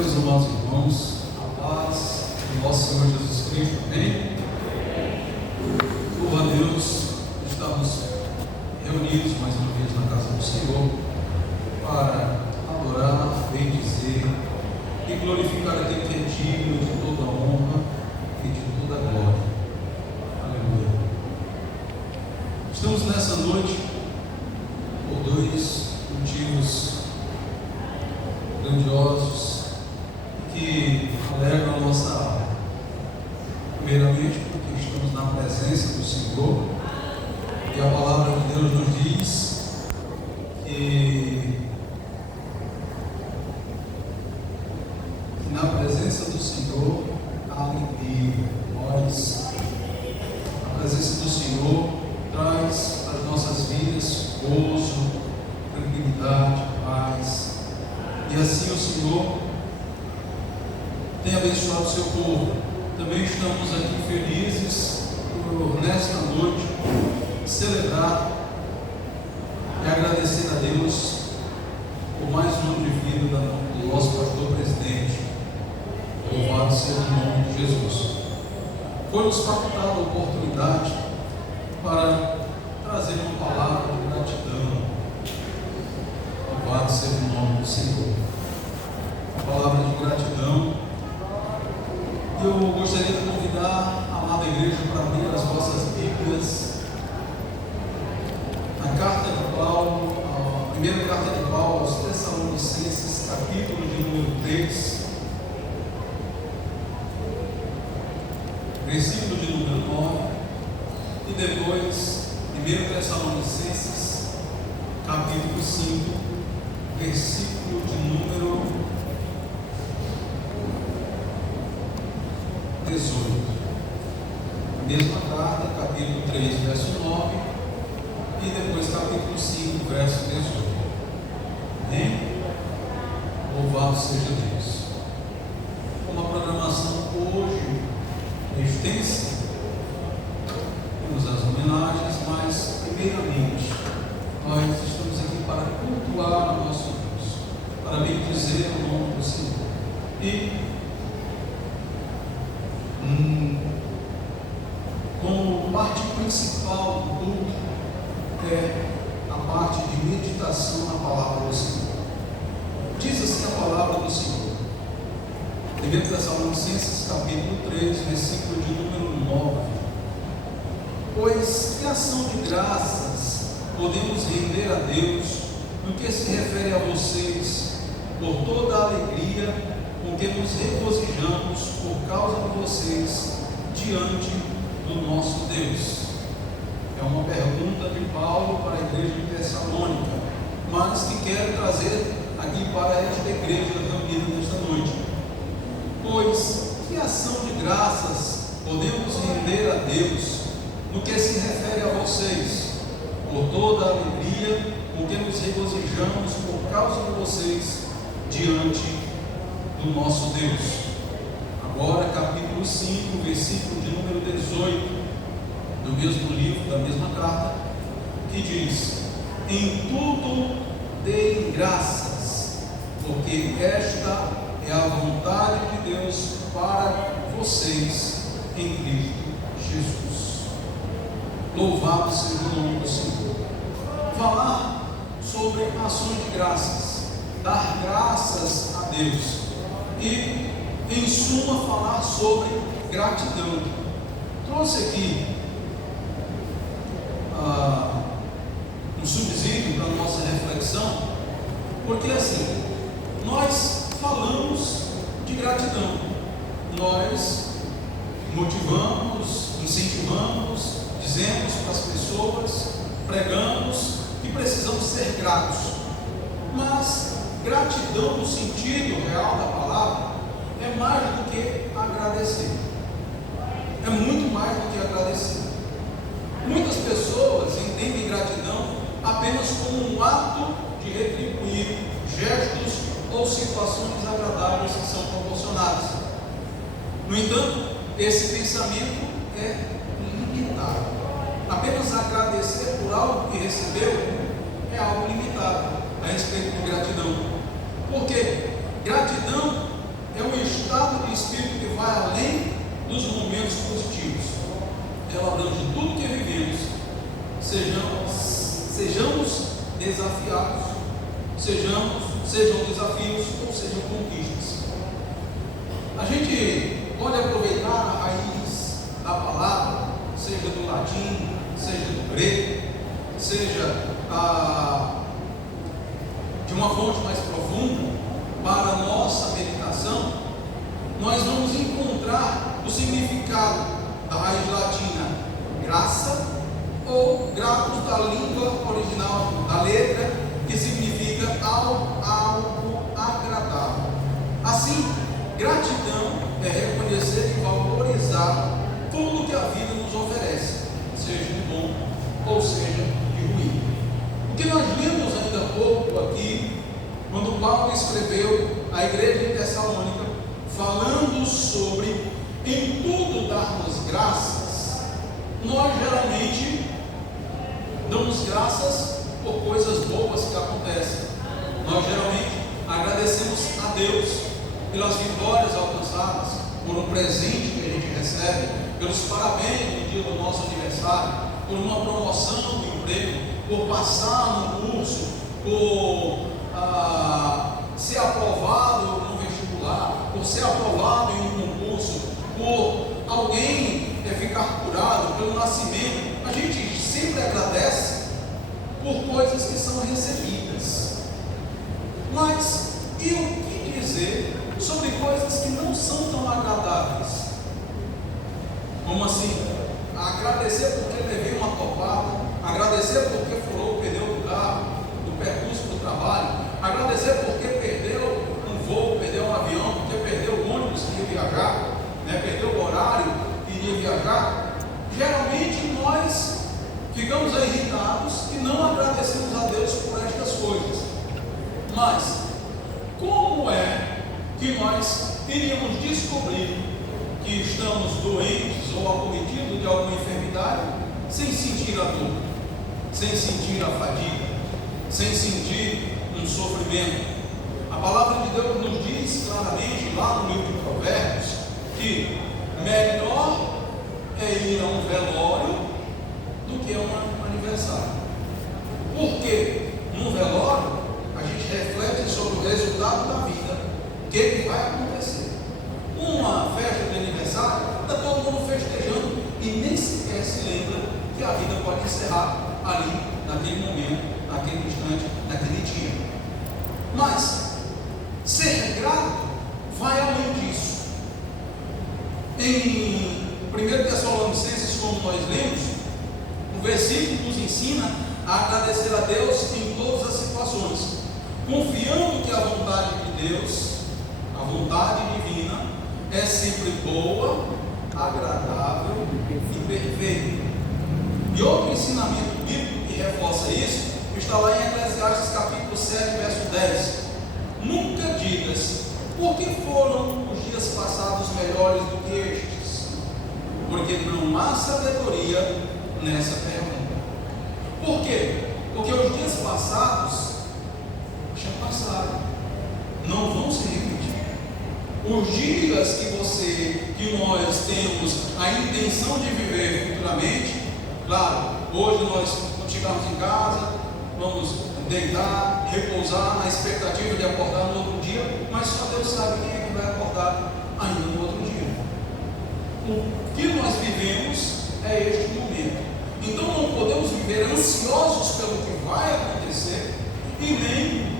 Meus amados irmãos, a paz do nosso Senhor Jesus Cristo, amém? Louva a Deus, estamos reunidos mais uma vez na casa do Senhor para adorar, bendizer e glorificar aquele que é digno de toda a honra e de toda a glória. Aleluia. Estamos nessa noite por dois motivos grandiosos que alegram a nossa alma. Primeiramente, porque estamos na presença do Senhor e a palavra de Deus nos diz que na presença do Senhor há alegria. A presença do Senhor traz para as nossas vidas gozo, tranquilidade, paz. E assim o Senhor tem abençoado o seu povo. Também estamos aqui felizes por, nesta noite, celebrar e agradecer a Deus por mais um ano de vida do nosso pastor presidente. Louvado seja o nome de Jesus. Foi-nos facultada a oportunidade para trazer uma palavra de gratidão. Louvado seja o nome do Senhor. A palavra de gratidão. Eu gostaria de convidar a amada igreja para abrir as vossas Bíblias na carta de Paulo, a primeira carta de Paulo aos Tessalonicenses, capítulo de número 3, versículo de número 9, e depois 1 Tessalonicenses, capítulo 5, versículo de número 18. A mesma carta, capítulo 3, verso 9, e depois capítulo 5, verso 18. Amém? Louvado seja Deus. Como a programação hoje é extensa, temos as homenagens, mas primeiramente nós estamos aqui para cultuar o nosso Deus, para bendizer o nome do Senhor. E como parte principal do culto é a parte de meditação na palavra do Senhor. Diz assim a palavra do Senhor, 1 Tessalonicenses capítulo 3, versículo de número 9: pois que ação de graças podemos render a Deus no que se refere a vocês, por toda a alegria com que nos regozijamos por causa de vocês diante do nosso Deus. É uma pergunta de Paulo para a igreja de Tessalônica, mas que quero trazer aqui para esta igreja reunida nesta noite. Pois que ação de graças podemos render a Deus no que se refere a vocês, por toda a alegria com que nos regozijamos por causa de vocês diante do nosso Deus. Agora, capítulo 5, versículo de número 18, do mesmo livro, da mesma carta, que diz: em tudo deem graças, porque esta é a vontade de Deus para vocês em Cristo Jesus. Louvado seja o nome do Senhor. Falar sobre ações de graças, dar graças a Deus e, em suma, falar sobre gratidão. Trouxe aqui um subsídio para a nossa reflexão, porque assim, nós falamos de gratidão, nós motivamos, incentivamos, dizemos para as pessoas, pregamos que precisamos ser gratos, mas gratidão no sentido real da palavra é mais do que agradecer, é muito mais do que agradecer. Muitas pessoas entendem gratidão apenas como um ato de retribuir gestos ou situações agradáveis que são proporcionadas. No entanto, esse pensamento é limitado. Apenas agradecer por algo que recebeu é algo limitado a respeito de gratidão. Porque gratidão é um estado de espírito que vai além dos momentos positivos. Ela abrange tudo que vivemos, sejamos desafiados, sejam desafios ou sejam conquistas. A gente pode aproveitar a raiz da palavra, seja do latim, seja do grego, seja de uma fonte mais profunda, para a nossa meditação. Nós vamos encontrar o significado da raiz latina graça, ou gratus da língua original, da letra, que significa algo agradável. Assim, gratidão é reconhecer e valorizar tudo que a vida nos oferece, seja de bom ou seja de ruim. O que nós lemos ainda há pouco aqui, quando Paulo escreveu à igreja de Tessalônica, falando sobre em tudo darmos graças, nós geralmente damos graças por coisas boas que acontecem. Nós geralmente agradecemos a Deus pelas vitórias alcançadas, por um presente que a gente recebe, pelos parabéns no dia do nosso aniversário, por uma promoção do emprego, por passar no curso, por ser aprovado no vestibular, por ser aprovado em um concurso, por alguém ficar curado, pelo nascimento. A gente sempre agradece por coisas que são recebidas. Mas e o que dizer sobre coisas que não são tão agradáveis? Como assim? Agradecer porque levei uma topada, agradecer porque furou o pneu do carro, do percurso do trabalho, agradecer porque perdeu um voo, perdeu um avião, porque perdeu o ônibus que ia viajar, perdeu o horário que iria viajar. Geralmente nós ficamos irritados e não agradecemos a Deus por estas coisas. Mas como é que nós iríamos descobrir que estamos doentes ou acometidos de alguma enfermidade sem sentir a dor, sem sentir a fadiga, sem sentir um sofrimento? A palavra de Deus nos diz claramente lá no livro de Provérbios que melhor é ir a um velório do que a um aniversário. Porque no velório a gente reflete sobre o resultado da vida, o que vai acontecer. Uma festa de aniversário, está todo mundo festejando e nem sequer se lembra que a vida pode encerrar ali, naquele momento, naquele instante, naquele dia. Mas ser grato vai além disso. Em 1 Tessalonicenses, como nós lemos, o versículo nos ensina a agradecer a Deus em todas as situações, confiando que a vontade de Deus, a vontade divina, é sempre boa, agradável e perfeita. E outro ensinamento bíblico que reforça isso está lá em Eclesiastes capítulo 7, verso 10. Nunca digas, por que foram os dias passados melhores do que estes? Porque não há sabedoria nessa pergunta. Por quê? Porque os dias passados já passaram, não vão se repetir. Os dias que nós temos a intenção de viver futuramente, claro, hoje nós, quando chegarmos em casa, vamos deitar, repousar na expectativa de acordar no outro dia, mas só Deus sabe quem é que vai acordar ainda no outro dia. O que nós vivemos é este momento. Então não podemos viver ansiosos pelo que vai acontecer e nem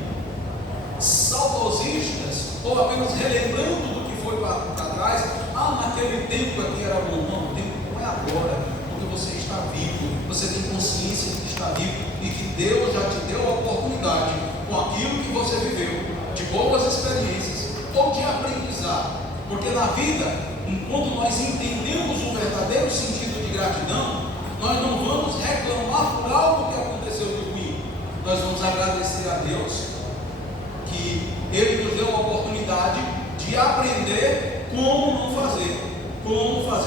saudosistas ou apenas relembrando do que foi para trás. Naquele tempo aqui era bom. Não, o tempo não é agora, porque você está vivo, você tem consciência de que está vivo e que Deus já te deu a oportunidade, com aquilo que você viveu, de boas experiências ou de aprendizado. Porque na vida, enquanto nós entendemos o verdadeiro sentido de gratidão, nós não vamos reclamar por algo que aconteceu de ruim, nós vamos agradecer a Deus que Ele nos deu a oportunidade de aprender como fazer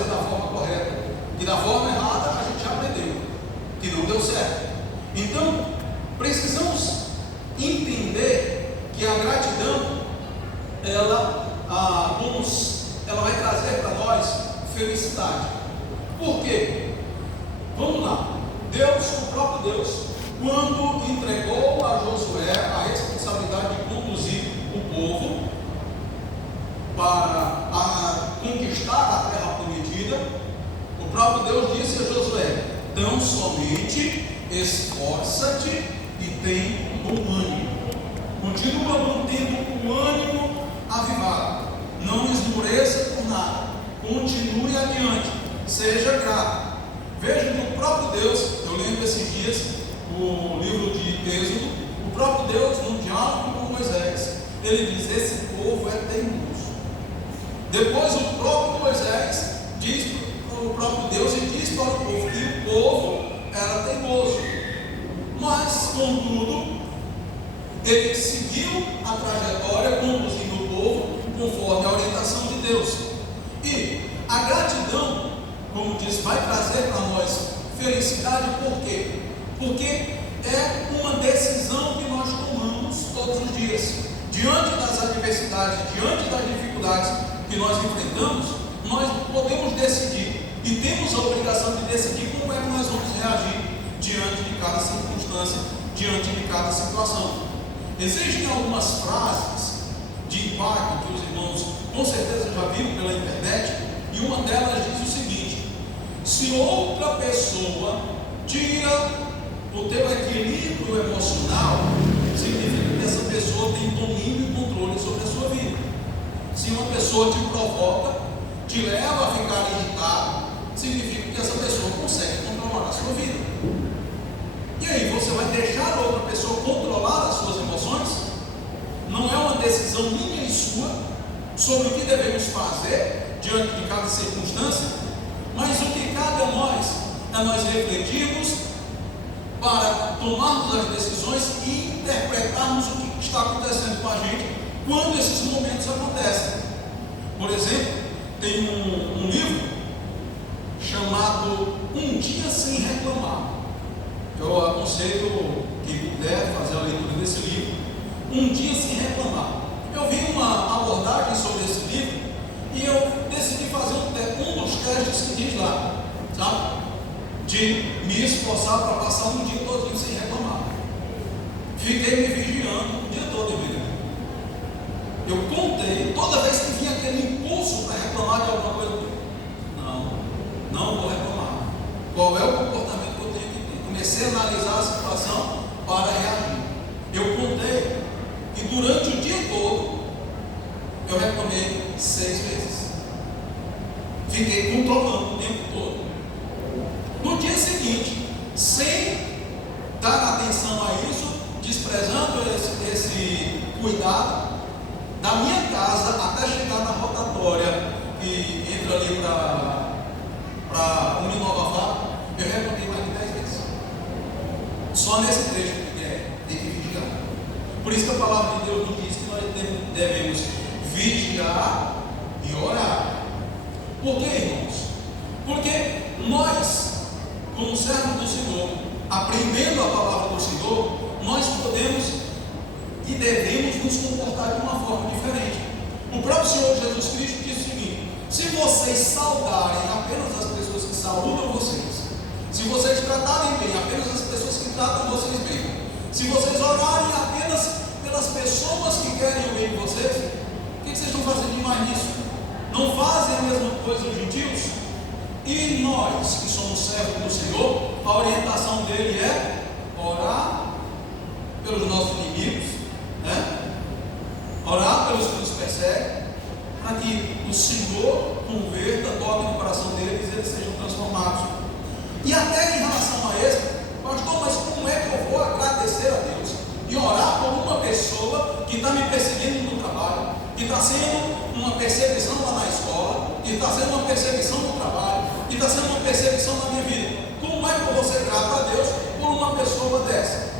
da forma correta, que da forma errada a gente já aprendeu, que não deu certo. Então, precisamos entender que a gratidão, ela ela vai trazer para nós felicidade. Por quê? Vamos lá. Deus, o próprio Deus, quando entregou a Josué a responsabilidade de conduzir o povo para conquistar a terra prometida, o próprio Deus disse a Josué: tão somente esforça-te e tem bom ânimo. Continua mantendo o ânimo avivado. Não esmoreça por nada. Continue adiante. Seja grato. Veja que o próprio Deus, eu lembro esses dias, o livro de Êxodo, o próprio Deus, no diálogo com Moisés, ele diz: esse povo é teimoso. Depois o próprio Moisés diz para o próprio Deus e diz para o povo que o povo era teimoso. Mas, contudo, ele seguiu a trajetória conduzindo o povo conforme a orientação de Deus. E a gratidão, como diz, vai trazer para nós felicidade. Por quê? Porque é uma decisão que nós tomamos todos os dias. Diante das adversidades, diante das dificuldades que nós enfrentamos, nós podemos decidir e temos a obrigação de decidir como é que nós vamos reagir diante de cada circunstância, diante de cada situação. Existem algumas frases de impacto que os irmãos com certeza já viram pela internet, e uma delas diz o seguinte: se outra pessoa tira o teu equilíbrio emocional, significa que essa pessoa tem domínio e controle sobre a sua vida. Se uma pessoa te provoca, te leva a ficar irritado, significa que essa pessoa consegue controlar a sua vida. E aí, você vai deixar outra pessoa controlar as suas emoções? Não é uma decisão minha e sua sobre o que devemos fazer diante de cada circunstância, mas o que cabe a nós é nós refletirmos para tomarmos as decisões e interpretarmos o que está acontecendo com a gente quando esses momentos acontecem. Por exemplo, tem um livro chamado Um Dia Sem Reclamar. Eu aconselho quem puder fazer a leitura desse livro, Um Dia Sem Reclamar. Eu vi uma abordagem sobre esse livro e eu decidi fazer um dos testes que diz lá, sabe? De me esforçar para passar um dia todo sem reclamar. Fiquei me vigiando o dia todo, amiga. Eu contei, toda vez que vinha aquele impulso para reclamar de alguma coisa, não vou reclamar. Qual é o comportamento que eu tenho que ter? Comecei a analisar a situação para reagir. Eu contei e durante o dia todo eu reclamei 6 vezes. Fiquei controlando o tempo todo. No dia seguinte, sem dar atenção a isso, desprezando esse cuidado, da minha casa até chegar na rotatória que entra ali para Uninova, eu reclamei mais de 10 vezes. Só nesse trecho que tem que vigiar. Por isso que a palavra de Deus nos diz que nós devemos vigiar e orar. Por quê, irmãos? Porque nós, como servos do Senhor, aprendendo a palavra do Senhor, nós podemos e devemos nos comportar de uma forma diferente. O próprio Senhor Jesus Cristo disse o seguinte: se vocês saudarem apenas as pessoas que saúdam vocês, se vocês tratarem bem apenas as pessoas que tratam vocês bem, se vocês orarem apenas pelas pessoas que querem o bem de vocês, o que vocês estão fazendo demais nisso? Não fazem a mesma coisa os gentios? E nós, que somos servos do Senhor, a orientação dele é orar pelos nossos inimigos, orar pelos que nos perseguem, para que o Senhor converta, toque no coração deles e eles sejam transformados. E até em relação a isso, pastor, mas como é que eu vou agradecer a Deus e orar por uma pessoa que está me perseguindo no trabalho, que está sendo uma perseguição lá na escola, que está sendo uma perseguição no trabalho, que está sendo uma perseguição na minha vida? Como é que eu vou ser grato a Deus por uma pessoa dessa?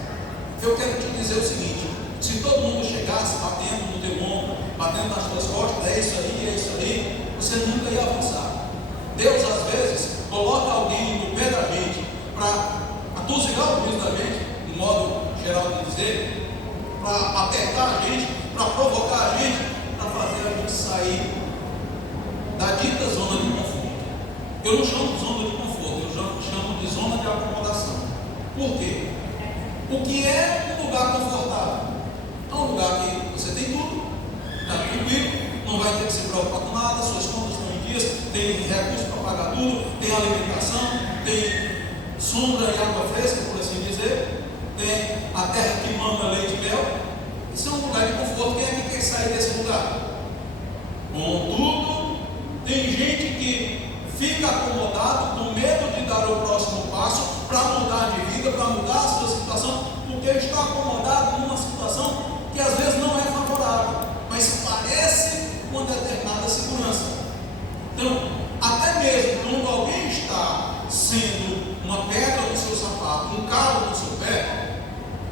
Eu quero te dizer o seguinte: se todo mundo chegasse batendo no teu ombro, batendo nas tuas costas, é isso aí, você nunca ia avançar. Deus às vezes coloca alguém no pé da gente para atozilar o juízo da gente, de modo geral de dizer, para apertar a gente, para provocar a gente, para fazer a gente sair da dita zona de conforto. Eu não chamo de zona de conforto, eu chamo de zona de acomodação. Por quê? O que é um lugar confortável? É um lugar que você tem tudo, está tranquilo, não vai ter que se preocupar com nada, suas contas estão em dias, tem recursos para pagar tudo, tem alimentação, tem sombra e água fresca, por assim dizer, tem a terra que manda leite e mel. Isso é um lugar de conforto. Quem é que quer sair desse lugar? Contudo, tem gente que fica acomodado com medo de dar o próximo passo para mudar de vida, para mudar a sua situação, porque está acomodado numa situação que às vezes não é favorável, mas parece uma determinada segurança. Então, até mesmo quando alguém está sendo uma pedra no seu sapato, um calo no seu pé,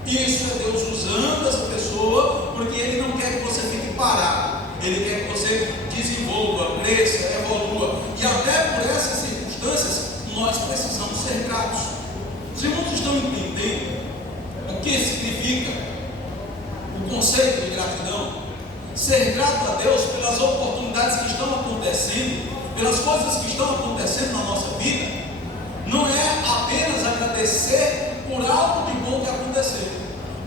isso é Deus usando essa pessoa, porque Ele não quer que você fique parado, Ele quer que você desenvolva, cresça, evolua. E até por essas circunstâncias, nós precisamos ser gratos. Os irmãos estão entendendo o que significa o conceito de gratidão? Ser grato a Deus pelas oportunidades que estão acontecendo, pelas coisas que estão acontecendo na nossa vida, não é apenas agradecer por algo de bom que aconteceu,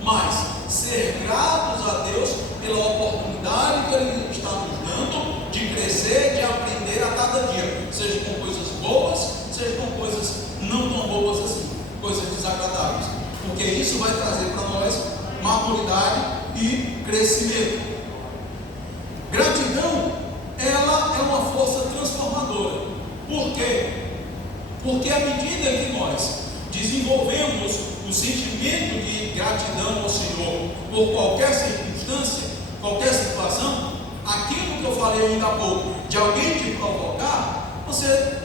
mas ser gratos a Deus pela oportunidade que Ele está nos dando de crescer, de aprender a cada dia, seja com coisas boas, seja com coisas não tão boas assim, coisas desagradáveis, porque isso vai trazer para nós maturidade e crescimento. Gratidão, ela é uma força transformadora. Por quê? Porque à medida que nós desenvolvemos o sentimento de gratidão ao Senhor por qualquer circunstância, qualquer situação, aquilo que eu falei ainda há pouco, de alguém te provocar, você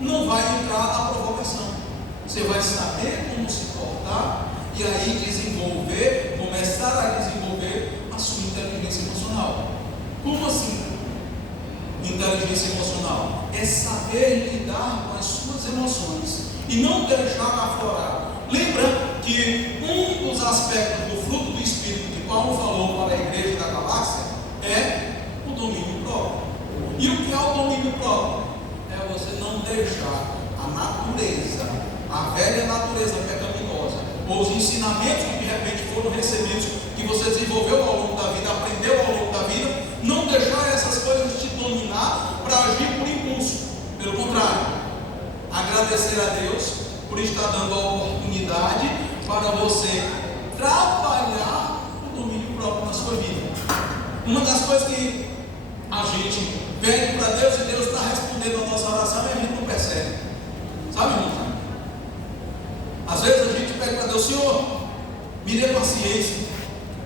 não vai entrar na provocação. Você vai saber como se portar e aí desenvolver, começar a desenvolver a sua inteligência emocional. Como assim? Inteligência emocional é saber lidar com as suas emoções e não deixar aflorar. Lembra que um dos aspectos do fruto do Espírito que Paulo falou para a igreja da galáxia é o domínio próprio. E o que é o domínio próprio? É você não deixar a natureza, a velha natureza pecaminosa, ou os ensinamentos que de repente foram recebidos, que você desenvolveu ao longo da vida, aprendeu ao longo da vida, não deixar essas coisas te dominar para agir por impulso. Pelo contrário, agradecer a Deus por estar dando a oportunidade para você trabalhar o domínio próprio na sua vida. Uma das coisas que a gente pede para Deus e Deus está respondendo a nossa oração e a gente não percebe. Sabe, irmão? Às vezes a gente pede para Deus: Senhor, me dê paciência.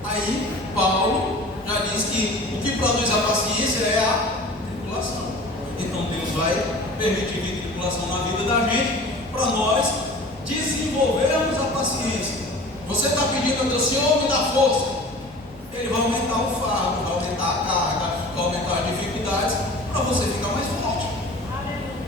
Aí Paulo já diz que o que produz a paciência é a tribulação. Então Deus vai permitir vir tribulação na vida da gente para nós desenvolvermos a paciência. Você está pedindo a Deus: Senhor, me dá força. Ele vai aumentar o fardo, vai aumentar a carga, vai aumentar as dificuldades para você ficar mais forte.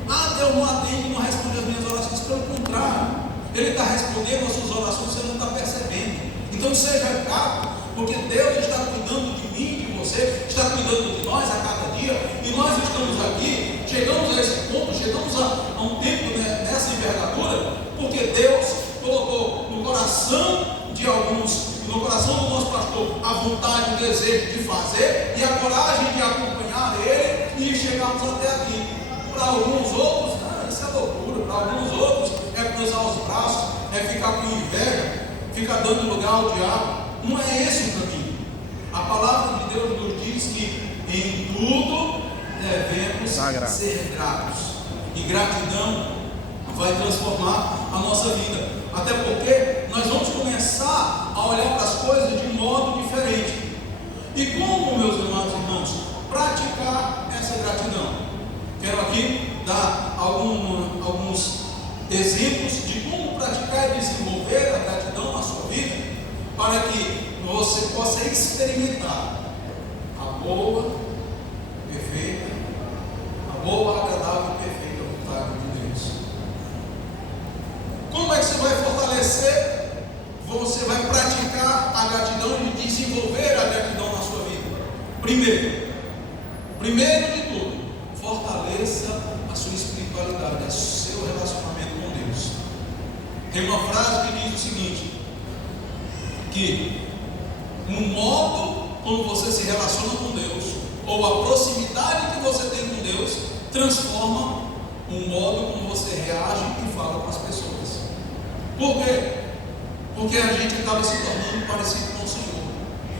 Ah, Deus não atende, não responde as minhas orações. Pelo contrário, Ele está respondendo as suas orações, você não está percebendo. Então seja grato, porque Deus está cuidando de mim, de você, está cuidando de nós a cada dia, e nós estamos aqui, chegamos a esse ponto, chegamos a um tempo, né, nessa envergadura, porque Deus colocou no coração de alguns, no coração do nosso pastor, a vontade, o desejo de fazer e a coragem de acompanhar Ele e chegarmos até aqui. Para alguns outros, isso é loucura. Para alguns outros é cruzar os braços, é ficar com inveja, ficar dando lugar ao diabo. Não é esse o caminho. A palavra de Deus nos diz que em tudo devemos ser gratos, e gratidão vai transformar a nossa vida, até porque nós vamos começar a olhar para as coisas de modo diferente. E como, meus amados irmãos, praticar essa gratidão? Quero aqui dar alguns exemplos de como praticar e desenvolver a gratidão na sua vida, para que você possa experimentar a boa, perfeita, a boa, agradável e perfeita vontade de Deus. Como é que você vai fortalecer? Você vai praticar a gratidão e desenvolver a gratidão na sua vida. Primeiro, passagem diz o seguinte: que o modo como você se relaciona com Deus, ou a proximidade que você tem com Deus, transforma o modo como você reage e fala com as pessoas. Por quê? Porque a gente acaba se tornando parecido com o Senhor.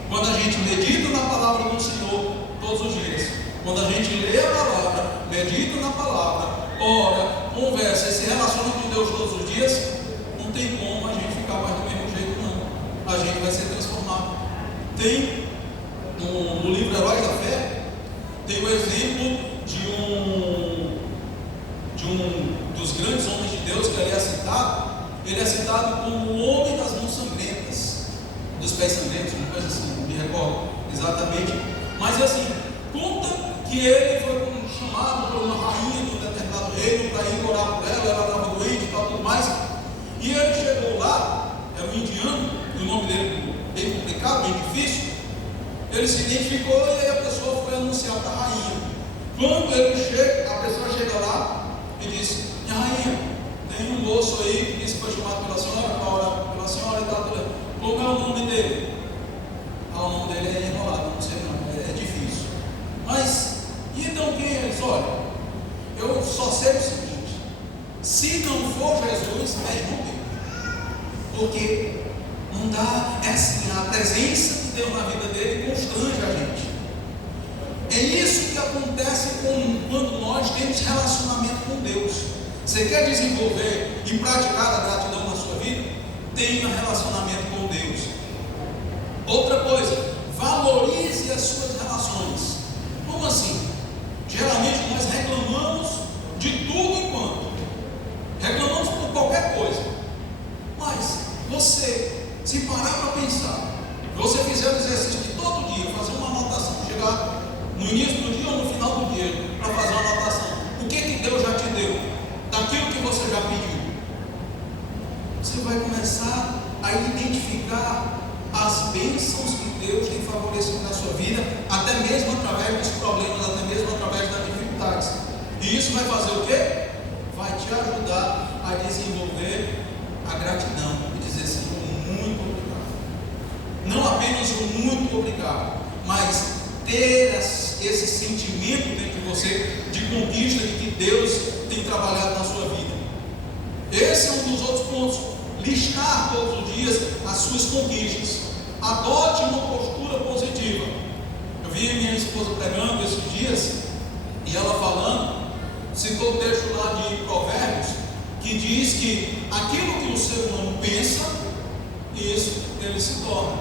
Quando a gente medita na palavra do Senhor todos os dias, quando a gente lê a palavra, medita na palavra, ora, conversa e se relaciona com Deus todos os dias, não tem como a gente ficar mais do mesmo jeito, não. A gente vai ser transformado. Tem no livro Heróis da Fé, tem o exemplo de um dos grandes homens de Deus que ali é citado. Ele é citado como o homem das mãos sangrentas, dos pés sangrentos, uma coisa assim, não me recordo exatamente, mas assim, conta que ele foi chamado por uma rainha de um determinado reino para ir orar por ela, ela estava doente e tal, tudo mais, e ele chegou lá, era um indiano, o nome dele bem complicado, bem difícil. Ele se identificou e aí a pessoa foi anunciar para a rainha. Quando ele chega, a pessoa chega lá e diz: minha rainha, tem um moço aí que disse que foi chamado pela senhora para orar pela senhora e tal, como é o nome dele? O nome dele é enrolado, não sei não, é difícil. Mas, e então quem é? Eles, olha, eu só sei o seguinte: se não for Jesus, é irmão dele. Porque não dá, é assim, a presença de Deus na vida dele constrange a gente. É isso que acontece quando nós temos relacionamento com Deus. Você quer desenvolver e praticar a gratidão na sua vida? Tenha relacionamento com Deus. Outra coisa, valorize as suas relações. Como assim? Geralmente nós reclamamos de tudo enquanto. Reclamamos por qualquer coisa. Mas você, se parar para pensar, você fizer o exercício de todo dia, fazer uma anotação, chegar no início do dia ou no final do dia, para fazer uma anotação, o que Deus já te deu, daquilo que você já pediu, você vai começar a identificar as bênçãos que Deus tem favorecido na sua vida, até mesmo através dos problemas, até mesmo através das dificuldades. E isso vai fazer o quê? Vai te ajudar a desenvolver a gratidão e dizer: Senhor, muito obrigado. Não apenas o muito obrigado, mas ter esse sentimento dentro de você de conquista, de que Deus tem trabalhado na sua vida. Esse é um dos outros pontos. Listar todos os dias as suas conquistas. Adote uma postura positiva. Eu vi minha esposa pregando esses dias e ela falando, citou o texto lá de Provérbios, que diz que aquilo que o ser humano pensa, isso ele se torna.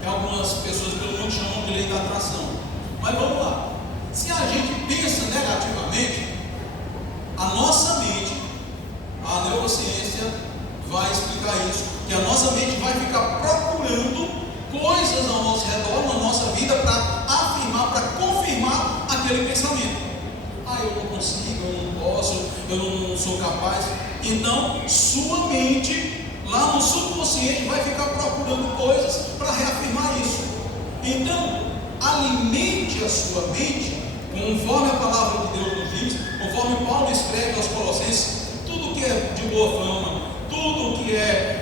Que algumas pessoas pelo mundo chamam de lei da atração. Mas vamos lá. Se a gente pensa negativamente, a nossa mente, a neurociência vai explicar isso, que a nossa mente vai ficar procurando coisas ao nosso redor, na nossa vida, para afirmar, para confirmar aquele pensamento. Eu não consigo, eu não posso, eu não sou capaz. Então, sua mente, lá no subconsciente, vai ficar procurando coisas para reafirmar isso. Então, alimente a sua mente, conforme a palavra de Deus nos diz, conforme Paulo escreve aos Colossenses: tudo que é de boa fama, tudo que é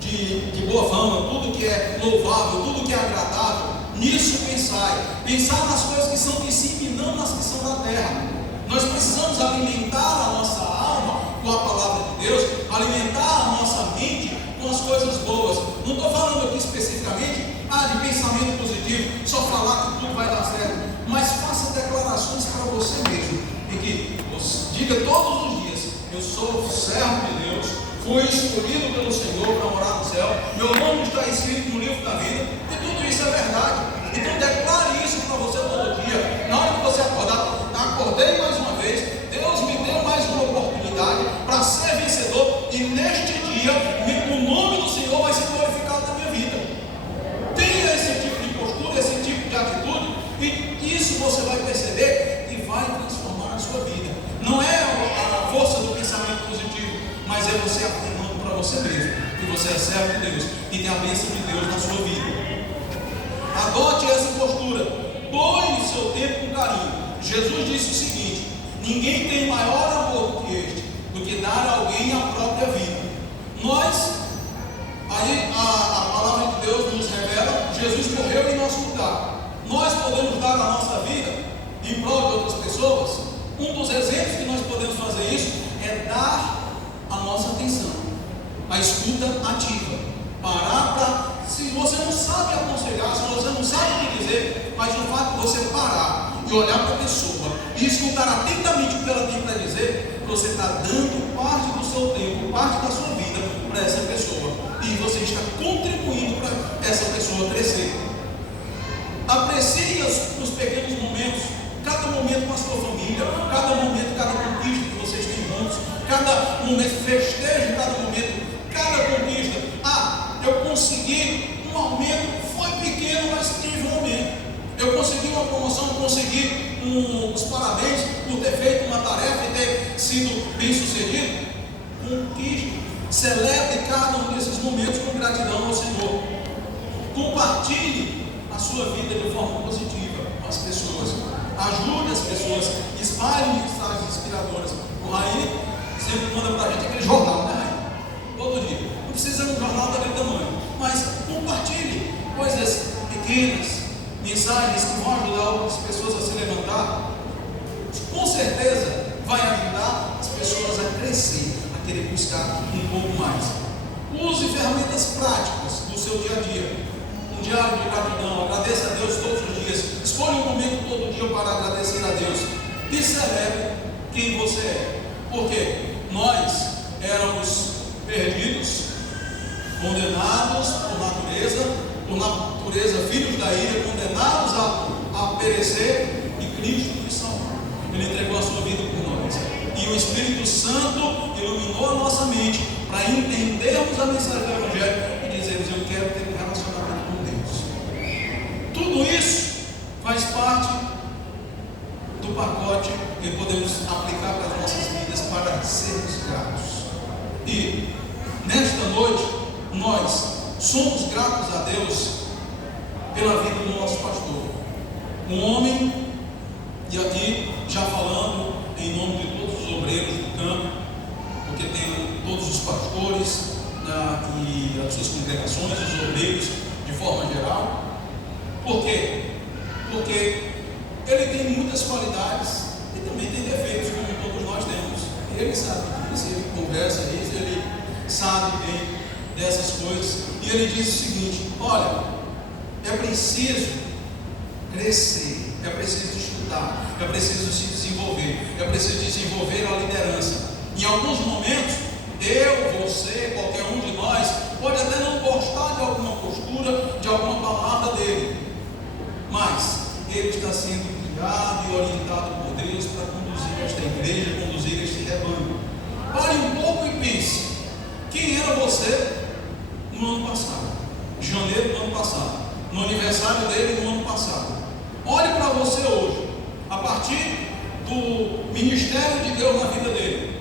de boa fama, tudo que é louvável, tudo que é agradável, nisso pensai. Pensar nas coisas que são de cima e não nas que são da terra. Nós precisamos alimentar a nossa alma com a palavra de Deus, alimentar a nossa mente com as coisas boas. Não estou falando aqui especificamente de pensamento positivo, só falar que tudo vai dar certo, mas faça declarações para você mesmo, e que diga todos os dias: eu sou servo de Deus, fui escolhido pelo Senhor para morar no céu, meu nome está escrito no livro da vida, e tudo isso é verdade. Então declare isso para você todo dia. Na hora que você acordar: acordei mais uma vez, Deus me deu mais uma oportunidade para ser vencedor, e neste dia o nome do Senhor vai ser glorificado na minha vida. Tenha esse tipo de postura, esse tipo de atitude, e isso você vai perceber e vai transformar a sua vida. Não é a força do pensamento positivo, mas é você afirmando para você mesmo que você é servo de Deus e tem a bênção de Deus na sua vida. Adote essa postura, põe o seu tempo com carinho. Jesus disse o seguinte: ninguém tem maior amor do que este, do que dar a alguém a própria vida. Nós, aí a palavra de Deus nos revela, Jesus morreu em nosso lugar. Nós podemos dar a nossa vida em prol de outras pessoas. Um dos exemplos que nós podemos fazer isso é dar a nossa atenção, a escuta ativa. Parar para, se você não sabe aconselhar, se você não sabe o que dizer, mas o fato de você parar e olhar para a pessoa e escutar atentamente o que ela tem para dizer, você está dando parte do seu tempo, parte da sua vida para essa pessoa, e você está contribuindo para essa pessoa crescer. Aprecie os pequenos momentos, cada momento com a sua família, cada momento, cada conquista que vocês têm juntos, cada momento, festeje cada momento, cada conquista. Eu consegui um aumento, foi pequeno, mas tive um aumento. Eu consegui uma promoção, consegui os parabéns por ter feito uma tarefa e ter sido bem sucedido. Conquiste, celebre cada um desses momentos com gratidão ao Senhor. Compartilhe a sua vida de forma positiva com as pessoas. Ajude as pessoas, espalhe mensagens inspiradoras. O Raí sempre manda para a gente aquele jornal, né, Raí? Todo dia. Não precisa de um jornal daquele tamanho, mas compartilhe coisas pequenas, mensagens que vão ajudar as pessoas a se levantar. Com certeza vai ajudar as pessoas a crescer, a querer buscar um pouco mais. Use ferramentas práticas do seu dia a dia. Um diário de gratidão, agradeça a Deus todos os dias. Escolha um momento todo dia para agradecer a Deus. E celebre quem você é. Porque nós éramos perdidos, condenados por natureza, filhos da ira, condenados a perecer, e Cristo nos salvou. Ele entregou a sua vida por nós. E o Espírito Santo iluminou a nossa mente para entendermos a mensagem do Evangelho e dizermos: eu quero ter um relacionamento com Deus. Tudo isso faz parte do pacote que podemos aplicar para as nossas vidas para sermos gratos. E nesta noite nós somos gratos a Deus pela vida do nosso pastor, um homem, e aqui já falando em nome de todos os obreiros do campo, porque tem todos os pastores e as suas congregações, os obreiros de forma geral. Por quê? Porque ele tem muitas qualidades e também tem defeitos, como todos nós temos. E ele sabe disso, ele conversa isso, ele sabe bem dessas coisas. E ele diz o seguinte: olha, é preciso crescer, é preciso estudar, é preciso se desenvolver, é preciso desenvolver a liderança. Em alguns momentos, eu, você, qualquer um de nós, pode até não gostar de alguma postura, de alguma palavra dele, mas ele está sendo guiado e orientado por Deus para conduzir esta igreja, conduzir este rebanho. Pare um pouco e pense: quem era você no ano passado, janeiro do ano passado, no aniversário dele no ano passado? Olhe para você hoje, a partir do ministério de Deus na vida dele,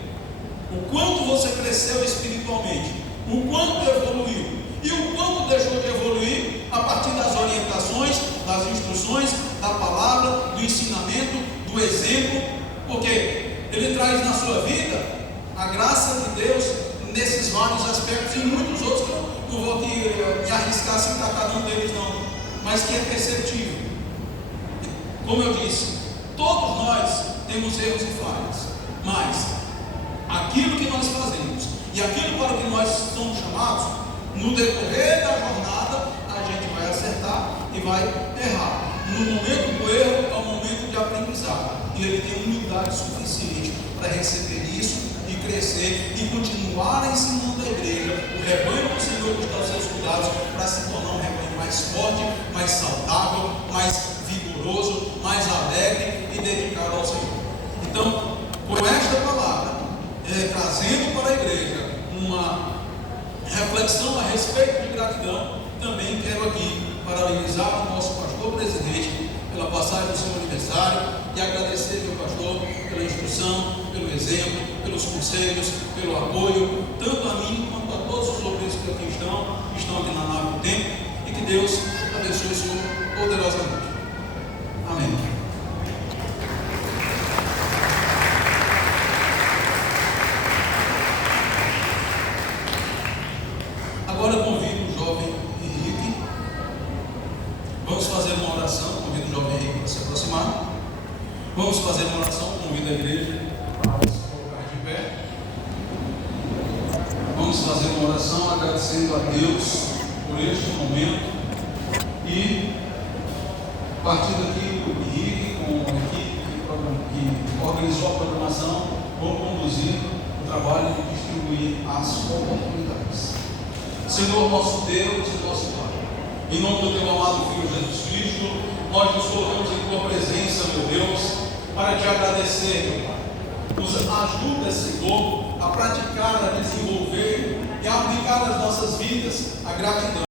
o quanto você cresceu espiritualmente, o quanto evoluiu e o quanto deixou de evoluir a partir das orientações, das instruções, da palavra, do ensinamento, do exemplo, porque ele traz na sua vida a graça de Deus nesses vários aspectos e muitos outros que eu não vou aqui me arriscar a citar cada um deles não, mas que é perceptível. Como eu disse, todos nós temos erros e falhas, mas aquilo que nós fazemos e aquilo para o que nós somos chamados, no decorrer da jornada a gente vai acertar e vai errar. No momento do erro é um momento de aprendizado, e ele tem humildade suficiente para receber isso e crescer e continuar ensinando a igreja, o rebanho do Senhor que está aos seus cuidados, para se tornar um rebanho mais forte, mais saudável, mais vigoroso, mais alegre e dedicado ao Senhor. Então, com esta palavra, trazendo para a igreja uma reflexão a respeito de gratidão, também quero aqui parabenizar o nosso pastor presidente pela passagem do seu aniversário e agradecer ao pastor pela instrução, pelo exemplo, pelos conselhos, pelo apoio, tanto a mim quanto a todos os obreiros que aqui estão aqui na nave do tempo, e que Deus abençoe o Senhor poderosamente. Amém. Agora eu convido o jovem Henrique. Vamos fazer uma oração. Convido o jovem Henrique para se aproximar. Vamos fazer uma oração. Convido a igreja para se colocar de pé. Vamos fazer uma oração agradecendo a Deus por este momento. E a partir daqui, o Henrique, com a equipe que organizou a programação, vão conduzir o trabalho de distribuir as oportunidades. Senhor, nosso Deus e nosso Pai, em nome do Teu amado Filho Jesus Cristo, nós nos colocamos em Tua presença, meu Deus, para Te agradecer, meu Pai. Nos ajuda, Senhor, a praticar, a desenvolver e a aplicar nas nossas vidas a gratidão.